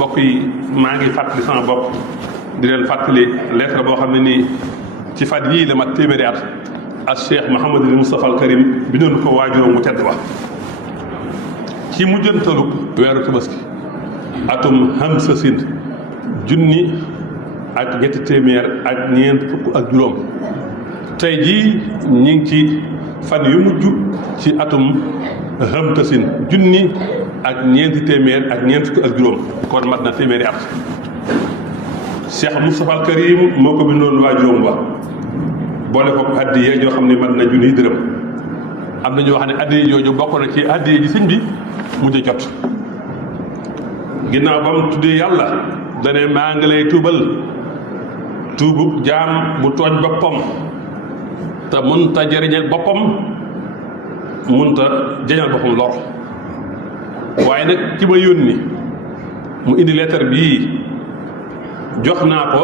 mbokk yi maa ngi fàttali sama bopp di leen fàttali lettre boo xam ne nii ci fan yii la mat téeméeri at ak Cheikh Mouhamadul Moustapha al Karim bindoon ko waajuram mu tedd ba ci mujjantalu weeru tabaski atum hamsasin junni ak ñetti téeméer ak ñeent fukk ak juróom tey jii ñi ngi ci fan yu mujj ci atum hamsasin junni ak ñeenti téeméer ak ñeent fukk ak juróom kon mat na téeméeri at Cheikh Moustapha al Karim moo ko bindoon waajuram ba boole ko addiya yoo xam ne mat na junniy dërëm am na ñoo xam ne addiya jooju bokk na ci addiya ji sëñ bi mujj jot ginnaaw ba mu tuddee yàlla dane maa ngi lay tuubal tuubub jaam bu tooñ boppam te mënta jëriñal boppam mënta jañal boppam lor waaye nag ki ma yónni mu indi lettre bii jox naa ko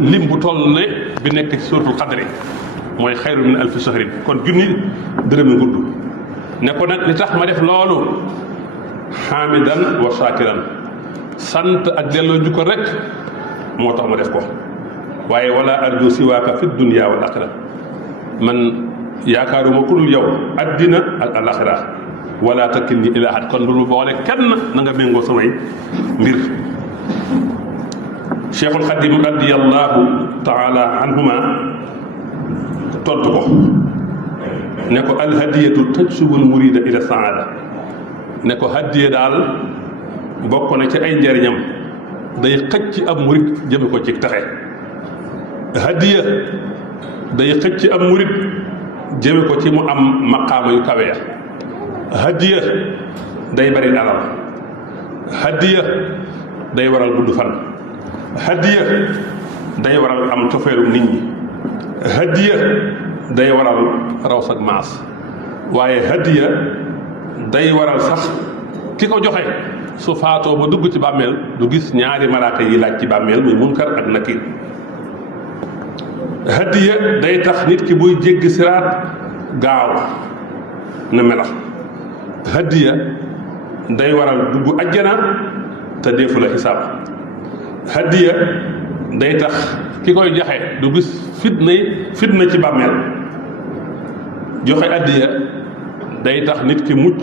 lim bu toll ne bi nekk ci suuratul qadri mooy xayru min alfi shahrin kon junni dërëm na gudd ne ko nag li tax ma def loolu xaamidan wa shakiran sant ak delloo njukkal rek moo tax ma def ko waaye wala arju siwaaka fi dunya wal axira man yaakaaruma ku dul yow addina ak alaxira wala takilni ila ahad kon bul ma boole kenn na nga méngoo samay mbir Cheikhul Xadim radiyallahu taala anhuma tontu ko ne ko alhadiyatu tajsubul murida ila saada ne ko hadiya daal bokk na ci ay njariñam day xëcc ab murid jëme ko ci taxe hadiya day xëcc ab murid jëme ko ci mu am maqaama yu kawe ya hadiya day bari alal hadiya day waral gudd fan hadiya day waral am cofeelu nit ñi hadiya day waral raw sag maas waaye hadiya day waral sax ki ko joxe su faatoo ba dugg ci bàmmeel du gis ñaari malaaka yi laaj ci bàmmeel muy munkar ak nakir hadiya day tax nit ki buy jéggi siraat gaaw na melax hadiya day waral dugg ajjana te deefu la xisaab hadiya day tax ki koy joxe du gis fitna ci bàmmeel joxe hadiya day tax nit ki mucc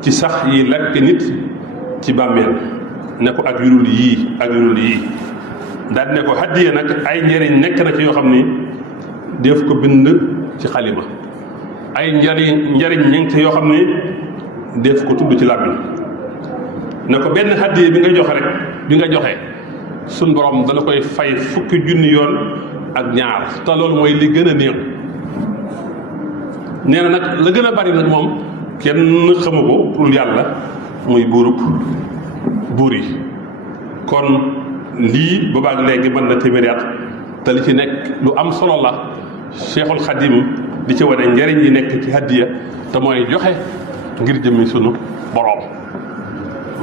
ci sax yi lekk nit ci bàmmeel ne ko ak yurul yii ak yurul yii daal ne ko hadiya nag ay njëriñ nekk na ci yoo xam ni def ko bind ci xalima ay njëriñ ñu ngi ci yoo xam ni def ko tudd ci làmmiñ ne ko benn hadiya bi nga joxe rek bi nga joxe suñ borom dana koy fay fukki junni yoon ak ñaar te loolu mooy li gën a néew nee na nag la gën a bari nag moom kenn xamu ko pour yàlla muy buur yi kon lii boobaak léegi mën na téeméeri at te li ci nekk lu am solo la Cheikhul Khadim di ci wane njariñ yi nekk ci hadiya te mooy joxe ngir jëmmi sunu boroom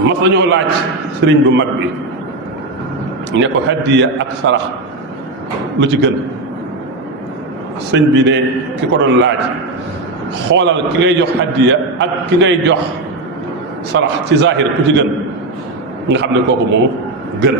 mas nañoo laaj sëriñ bu mag bi ne ko hadiya ak sarax lu ci gën sëñ bi ne ki ko doon laaj xoolal ki ngay jox hadiya ak ki ngay jox sarax ci zahir ku ci gën nga xam ne kooku moo gën